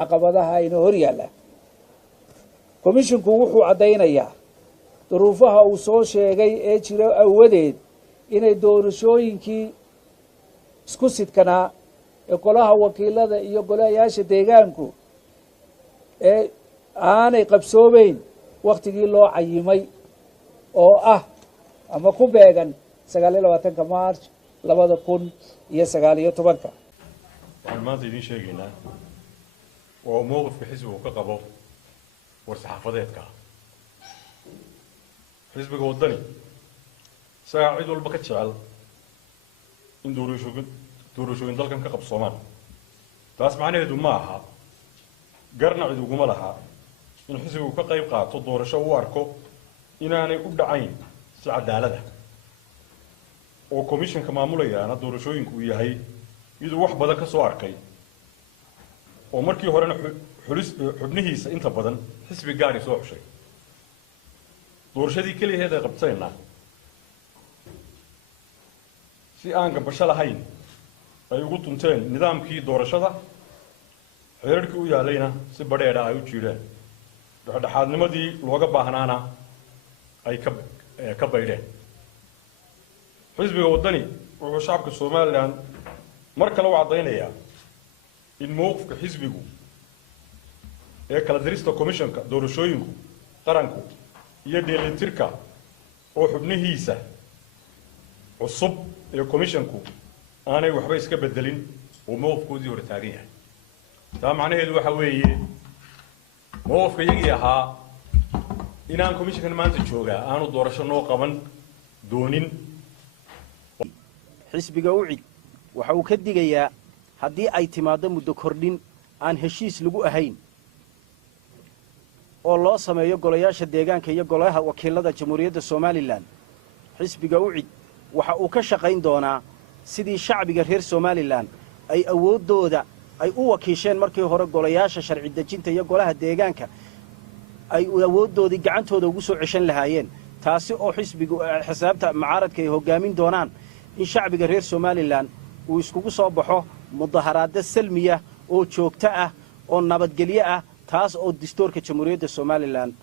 caqabadaha ayna hor yaalla komishinku wuxuu caddaynayaa duruufaha uu soo sheegay ee jira awadeed inay doorashooyinkii isku sidkanaa ee golaha wakiilada iyo golayaasha deegaanku ee aanay qabsoomeyn wakhtigii loo cayimay oo ah ama ku beegan 29 Maarch 2019 waxaan maanta idiin sheegaynaa oo mowqifka xisbigu ka qabo war-saxaafadeedka xisbiga wadani isagaa cid walba ka jecel in doorashooyin dalkan ka qabsoomaan taas macnaheedu ma aha garna cid uguma laha in xisbigu ka qayb qaato doorasho u arko inaanay u dhacayn si cadaalad ah oo komishanka maamulayaana doorashooyinku uu yahay iduu wax badan ka soo arkay oo markii horena xubnihiisa inta badan xisbi gaari soo xushay doorashadii keliyaheed ay qabtayna si aan gabasho lahayn ay ugu tunteen nidaamkii doorashada xeerarkii u yaalayna si badheedha ay u jiideen dhexdhexaadnimadii looga baahnaana ay ka baydheen xisbiga wadani wuxuu shacabka Soomaaliland mar kale u caddaynayaa in mowqifka xisbigu ee kala dirista komishanka doorashooyinku qaranku iyo dheelitirka oo xubnihiisa cusub ee komishanku aanay waxba iska bedelin oo mowqifkoodii hore taagan yahay taa macnaheedu waxa weeye mowqifka iyagii ahaa inaan komishankan maanta joogaa aanu doorasho noo qaban doonin xisbiga ucid waxa uu ka digayaa haddii ay timaado muddo kordhin aan heshiis lagu ahayn oo loo sameeyo golayaasha deegaanka iyo golaha wakiilada jamhuuriyadda Soomaaliland xisbiga ucid waxa uu ka shaqayn doonaa sidii shacbiga reer Soomaaliland ay awoodooda ay u wakiisheen markii hore golayaasha sharci dejinta iyo golaha deegaanka ay awoodoodii gacantooda ugu soo ceshan lahaayeen taasi oo xisbigu xisaabta mucaaradka ay hogaamin doonaan in shacbiga reer Soomaaliland uu iskugu soo baxo mudaharaad salmiya oo joogto ah oo nabadgelyo ah taas oo dastuurka jamhuuriyadda Soomaaliland